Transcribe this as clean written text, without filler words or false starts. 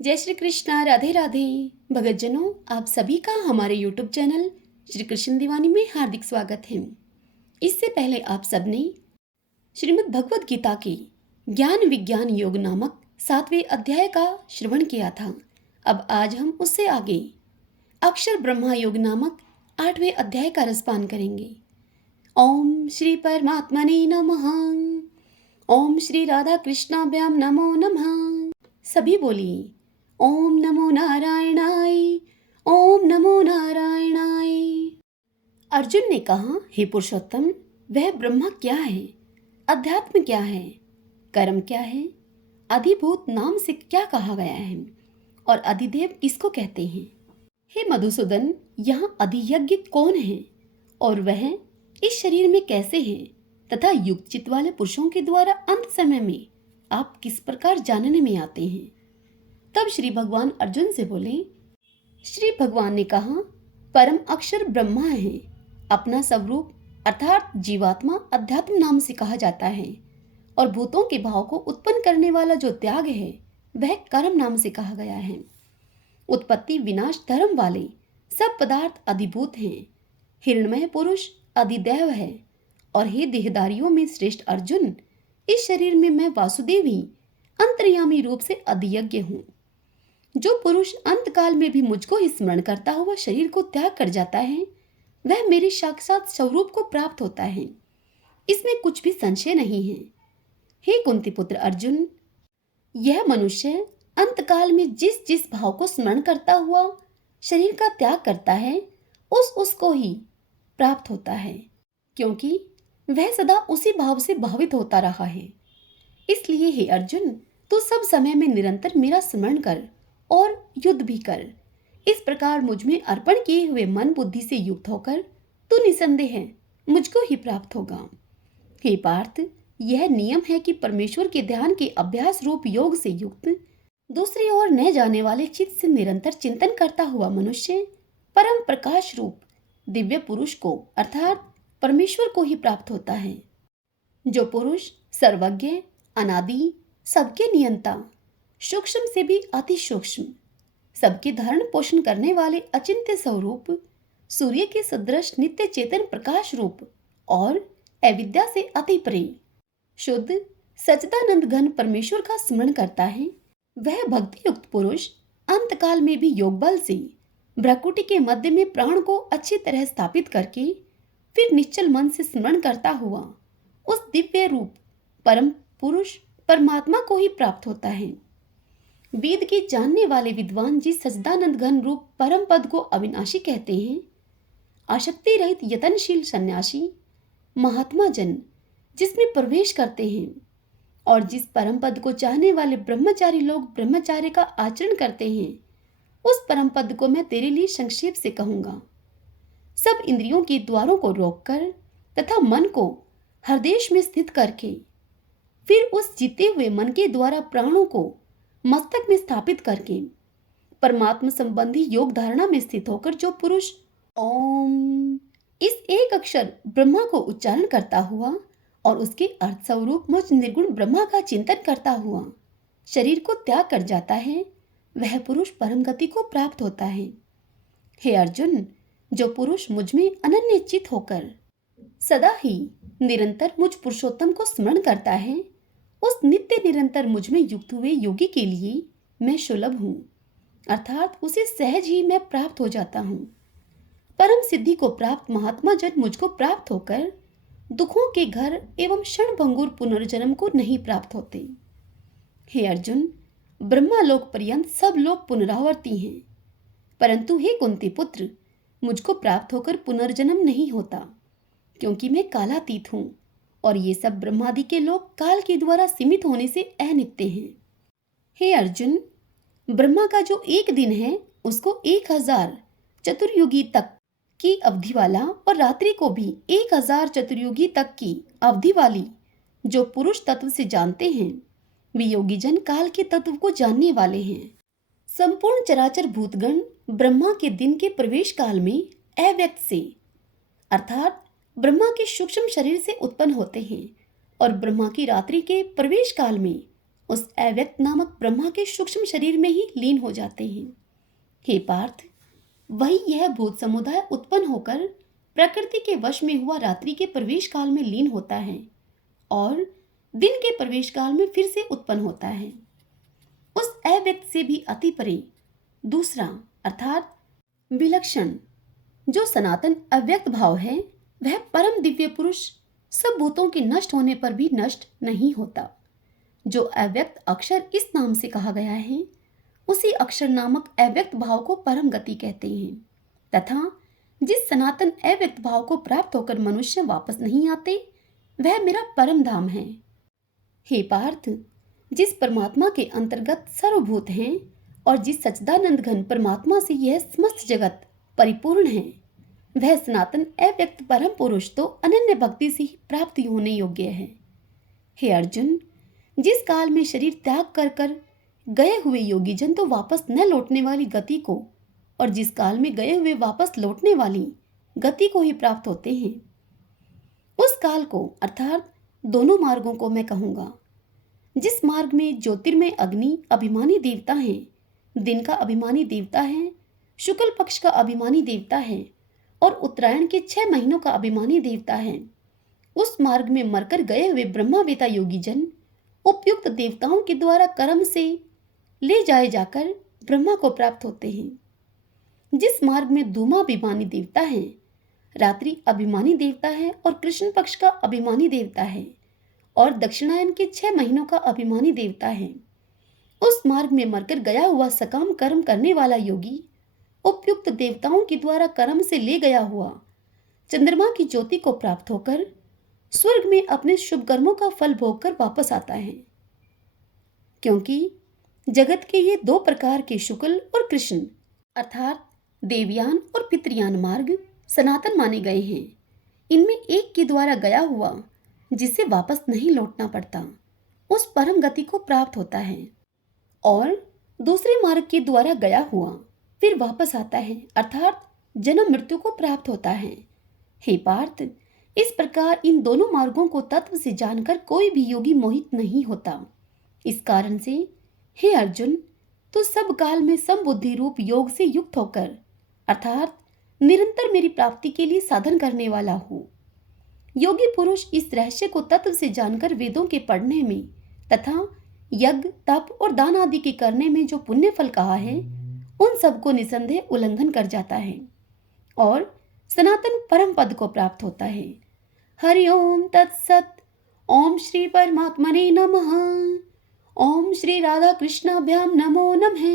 जय श्री कृष्णा, राधे राधे। भगतजनों, आप सभी का हमारे YouTube चैनल श्री कृष्ण दीवानी में हार्दिक स्वागत है। इससे पहले आप सबने श्रीमद् भगवद गीता के ज्ञान विज्ञान योग नामक 7वें अध्याय का श्रवण किया था। अब आज हम उससे आगे अक्षर ब्रह्मा योग नामक 8वें अध्याय का रसपान करेंगे। ओम श्री परमात्मने नमः। ओम श्री राधा कृष्णाभ्याम नमो नमः। सभी बोलिए ओम नमो नारायणाय, ओम नमो नारायणाय। अर्जुन ने कहा, हे पुरुषोत्तम, वह ब्रह्मा क्या है, अध्यात्म क्या है, कर्म क्या है, अधिभूत नाम से क्या कहा गया है और अधिदेव किसको कहते हैं? हे मधुसूदन, यहाँ अधियज्ञ कौन है और वह इस शरीर में कैसे है तथा युक्त चित्त वाले पुरुषों के द्वारा अंत समय में आप किस प्रकार जानने में आते हैं? तब श्री भगवान अर्जुन से बोले, श्री भगवान ने कहा, परम अक्षर ब्रह्मा है। अपना स्वरूप अर्थात जीवात्मा अध्यात्म नाम से कहा जाता है और भूतों के भाव को उत्पन्न करने वाला जो त्याग है वह कर्म नाम से कहा गया है। उत्पत्ति विनाश धर्म वाले सब पदार्थ अधिभूत हैं। हिरण्मय पुरुष अधिदैव है। और हे देहधारियों में श्रेष्ठ अर्जुन, इस शरीर में मैं वासुदेव ही अंतर्यामी रूप से अधियज्ञ हूँ। जो पुरुष अंत काल में भी मुझको ही स्मरण करता हुआ शरीर को त्याग कर जाता है वह मेरे साक्षात स्वरूप को प्राप्त होता है। इसमें कुछ भी संशय नहीं है। हे कुंती पुत्र अर्जुन, यह मनुष्य अंत काल में जिस जिस भाव को स्मरण करता हुआ शरीर का त्याग करता है उसको ही प्राप्त होता है, क्योंकि वह सदा उसी भाव से भावित होता रहा है। इसलिए हे अर्जुन, तू सब समय में निरंतर मेरा स्मरण कर और युद्ध भी कर। इस प्रकार मुझ में अर्पण किए हुए मन बुद्धि से युक्त होकर तू निसंदेह मुझको ही प्राप्त होगा। हे पार्थ, यह नियम है कि परमेश्वर के ध्यान के अभ्यास रूप योग से युक्त दूसरी ओर न जाने वाले चित्त से निरंतर चिंतन करता हुआ मनुष्य परम प्रकाश रूप दिव्य पुरुष को अर्थात परमेश्वर को ही प्राप्त होता है। जो पुरुष सर्वज्ञ, अनादि, सबके नियंता, सूक्ष्म से भी अति सूक्ष्म, सबके धारण पोषण करने वाले अचिंत्य स्वरूप, सूर्य के सदृश नित्य चेतन प्रकाश रूप और अविद्या से अति परे शुद्ध सच्चिदानंद घन परमेश्वर का स्मरण करता है, वह भक्ति युक्त पुरुष अंत काल में भी योग बल से भ्रकुटी के मध्य में प्राण को अच्छी तरह स्थापित करके फिर निश्चल मन से स्मरण करता हुआ उस दिव्य रूप परम पुरुष परमात्मा को ही प्राप्त होता है। वेद के जानने वाले विद्वान जिस सच्चिदानंद घन रूप परम पद को अविनाशी कहते हैं, आसक्ति रहित यतनशील सन्यासी महात्मा जन जिसमें प्रवेश करते हैं और जिस परम पद को चाहने वाले ब्रह्मचारी लोग ब्रह्मचार्य का आचरण करते हैं, उस परम पद को मैं तेरे लिए संक्षेप से कहूंगा। सब इंद्रियों के द्वारों को रोककर तथा मन को हृदय में स्थित करके फिर उस जीते हुए मन के द्वारा प्राणों को मस्तक में स्थापित करके परमात्मा संबंधी योग धारणा में स्थित होकर जो पुरुष ओम इस एक अक्षर ब्रह्मा को उच्चारण करता हुआ और उसके अर्थ स्वरूप मुझ निर्गुण ब्रह्मा का चिंतन करता हुआ शरीर को त्याग कर जाता है, वह पुरुष परम गति को प्राप्त होता है। हे अर्जुन, जो पुरुष मुझ में अनन्य चित होकर सदा ही निरंतर मुझ पुरुषोत्तम को स्मरण करता है, उस नित्य निरंतर मुझ में युक्त हुए योगी के लिए मैं सुलभ हूँ, अर्थात उसे सहज ही मैं प्राप्त हो जाता हूँ। परम सिद्धि को प्राप्त महात्मा जन मुझको प्राप्त होकर दुखों के घर एवं क्षणभंगुर पुनर्जन्म को नहीं प्राप्त होते। हे अर्जुन, ब्रह्मालोक पर्यंत सब लोग पुनरावर्ती हैं, परंतु हे कुंती पुत्र, मुझको प्राप्त होकर पुनर्जन्म नहीं होता, क्योंकि मैं कालातीत हूँ और ये सब ब्रह्मादि के लोग काल के द्वारा सीमित होने से अनित्य हैं। हे अर्जुन, ब्रह्मा का जो एक दिन है उसको 1000 चतुर्युगी तक की अवधि वाला और रात्रि को भी 1000 चतुर्युगी तक की अवधि वाली जो पुरुष तत्व से जानते हैं, वे योगी जन काल के तत्व को जानने वाले हैं। संपूर्ण चराचर भूतगण ब्रह्मा के दिन के प्रवेश काल में अव्यक्त से अर्थात ब्रह्मा के सूक्ष्म शरीर से उत्पन्न होते हैं और ब्रह्मा की रात्रि के प्रवेश काल में उस अव्यक्त नामक ब्रह्मा के सूक्ष्म शरीर में ही लीन हो जाते हैं। हे पार्थ, वही यह भूत समुदाय उत्पन्न होकर प्रकृति के वश में हुआ रात्रि के प्रवेश काल में लीन होता है और दिन के प्रवेश काल में फिर से उत्पन्न होता है। उस अव्यक्त से भी अति परे दूसरा अर्थात विलक्षण जो सनातन अव्यक्त भाव है, वह परम दिव्य पुरुष सब भूतों के नष्ट होने पर भी नष्ट नहीं होता। जो अव्यक्त अक्षर इस नाम से कहा गया है, उसी अक्षर नामक अव्यक्त भाव को परम गति कहते हैं तथा जिस सनातन अव्यक्त भाव को प्राप्त होकर मनुष्य वापस नहीं आते, वह मेरा परम धाम है। हे पार्थ, जिस परमात्मा के अंतर्गत सर्वभूत हैं और जिस सच्चिदानंद घन परमात्मा से यह समस्त जगत परिपूर्ण है, वह सनातन अव्यक्त परम पुरुष तो अनन्य भक्ति से ही प्राप्ति होने योग्य है। हे अर्जुन, जिस काल में शरीर त्याग कर कर गए हुए योगी जन तो वापस न लौटने वाली गति को और जिस काल में गए हुए वापस लौटने वाली गति को ही प्राप्त होते हैं, उस काल को अर्थात दोनों मार्गों को मैं कहूंगा। जिस मार्ग में ज्योतिर्मय अग्नि अभिमानी देवता है, दिन का अभिमानी देवता है, शुक्ल पक्ष का अभिमानी देवता है और उत्तरायण के 6 महीनों का अभिमानी देवता है, उस मार्ग में मरकर गए हुए ब्रह्मावेता योगी जन उपयुक्त देवताओं के द्वारा कर्म से ले जाए जाकर ब्रह्मा को प्राप्त होते हैं। जिस मार्ग में धूमा अभिमानी देवता है, रात्रि अभिमानी देवता है और कृष्ण पक्ष का अभिमानी देवता है और दक्षिणायन के 6 महीनों का अभिमानी देवता है, उस मार्ग में मरकर गया हुआ सकाम कर्म करने वाला योगी उपयुक्त देवताओं के द्वारा कर्म से ले गया हुआ चंद्रमा की ज्योति को प्राप्त होकर स्वर्ग में अपने शुभ कर्मों का फल भोगकर वापस आता है। क्योंकि जगत के ये 2 प्रकार के शुक्ल और कृष्ण अर्थात देवयान और पितृयान मार्ग सनातन माने गए हैं। इनमें एक के द्वारा गया हुआ जिसे वापस नहीं लौटना पड़ता, उस परम गति को प्राप्त होता है और दूसरे मार्ग के द्वारा गया हुआ फिर वापस आता है अर्थात जन्म मृत्यु को प्राप्त होता है। हे पार्थ, इस प्रकार इन दोनों मार्गों को तत्व से जानकर कोई भी योगी मोहित नहीं होता। इस कारण से हे अर्जुन, तू सब काल में समबुद्धि रूप योग से युक्त होकर अर्थात निरंतर मेरी प्राप्ति के लिए साधन करने वाला हो। योगी पुरुष इस रहस्य को तत्व से जानकर वेदों के पढ़ने में तथा यज्ञ तप और दान आदि के करने में जो पुण्य फल कहा है, उन सबको निसंदेह उल्लंघन कर जाता है और सनातन परम पद को प्राप्त होता है। हरि ओम तत्सत। ओम श्री परमात्मने नमः। ओम श्री राधा कृष्णाभ्याम नमो नमः।